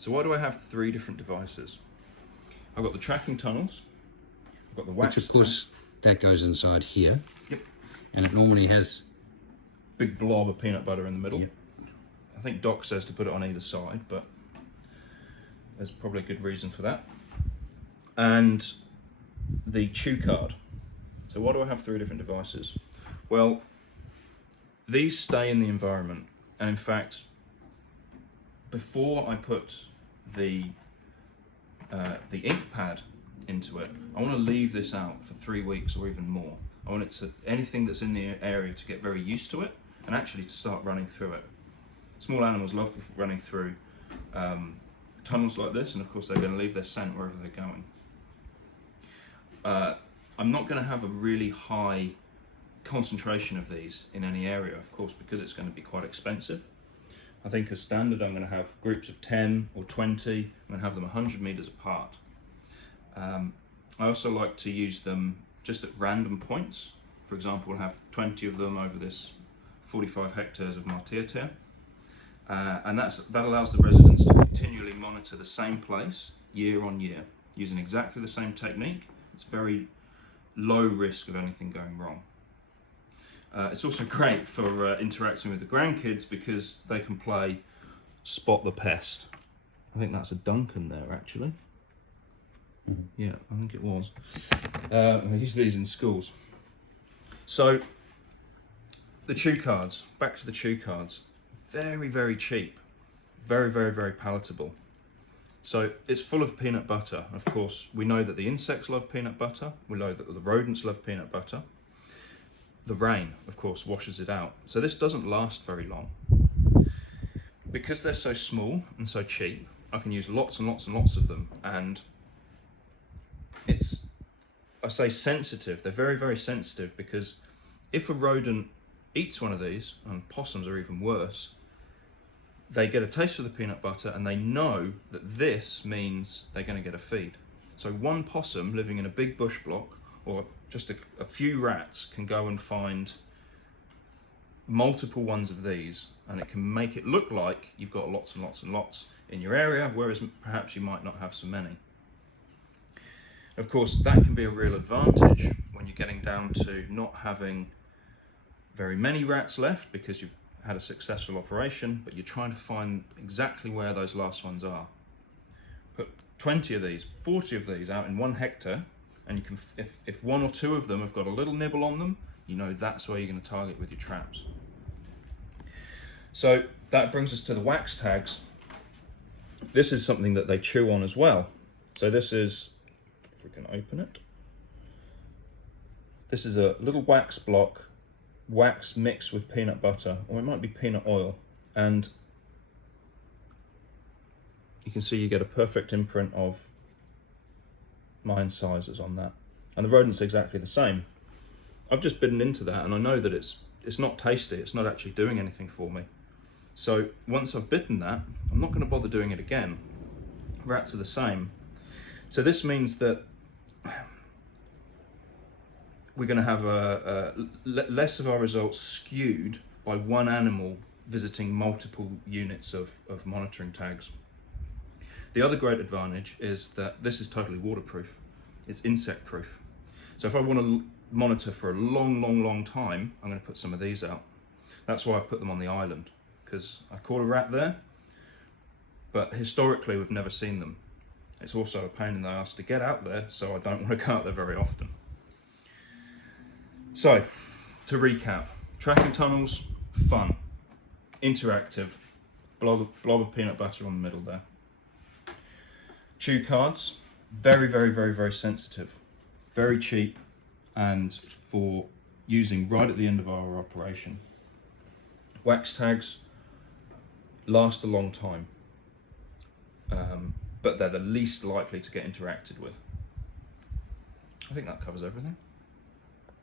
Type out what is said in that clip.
So why do I have 3 different devices? I've got the tracking tunnels, I've got the wax. Which of course that goes inside here. Yep. And it normally has Big blob of peanut butter in the middle. Yep. I think Doc says to put it on either side, but there's probably a good reason for that. And the chew card. So why do I have 3 different devices? Well, these stay in the environment, and in fact, before I put the ink pad into it, I want to leave this out for 3 weeks or even more. I want it to, anything that's in the area, to get very used to it and actually to start running through it. Small animals love running through tunnels like this, and of course they're going to leave their scent wherever they're going. I'm not going to have a really high concentration of these in any area, of course, because it's going to be quite expensive. I think as standard I'm going to have groups of 10 or 20, I'm going to have them 100 meters apart. I also like to use them just at random points. For example, we'll have 20 of them over this 45 hectares of martirtia. And that allows the residents to continually monitor the same place year on year, using exactly the same technique. It's very low risk of anything going wrong. It's also great for interacting with the grandkids because they can play Spot the Pest. I think that's a Duncan there, actually. Yeah, I think it was. I use these in schools. So, the chew cards, back to the chew cards. Very, very cheap. Very, very, very palatable. So, it's full of peanut butter. Of course, we know that the insects love peanut butter. We know that the rodents love peanut butter. The rain, of course, washes it out. So this doesn't last very long. Because they're so small and so cheap, I can use lots and lots and lots of them. And it's, I say sensitive, they're very, very sensitive, because if a rodent eats one of these, and possums are even worse, they get a taste of the peanut butter and they know that this means they're going to get a feed. So one possum living in a big bush block, or just a few rats, can go and find multiple ones of these, and it can make it look like you've got lots and lots and lots in your area, whereas perhaps you might not have so many. Of course, that can be a real advantage when you're getting down to not having very many rats left because you've had a successful operation, but you're trying to find exactly where those last ones are. Put 20 of these, 40 of these out in 1 hectare, and you can, if 1 or 2 of them have got a little nibble on them, you know that's where you're going to target with your traps. So that brings us to the wax tags. This is something that they chew on as well. So this is, if we can open it, this is a little wax block, wax mixed with peanut butter, or it might be peanut oil, and you can see you get a perfect imprint of my incisors on that, and the rodent's exactly the same. I've just bitten into that and I know that it's not tasty, it's not actually doing anything for me. So once I've bitten that, I'm not going to bother doing it again. Rats are the same. So this means that we're going to have less of our results skewed by one animal visiting multiple units of monitoring tags. The other great advantage is that this is totally waterproof. It's insect proof. So if I want to monitor for a long, long, long time, I'm going to put some of these out. That's why I've put them on the island, because I caught a rat there, but historically we've never seen them. It's also a pain in the ass to get out there, so I don't want to go out there very often. So, to recap, tracking tunnels, fun, interactive, blob of peanut butter on the middle there. Chew cards, very, very, very, very sensitive, very cheap, and for using right at the end of our operation. Wax tags last a long time, but they're the least likely to get interacted with. I think that covers everything.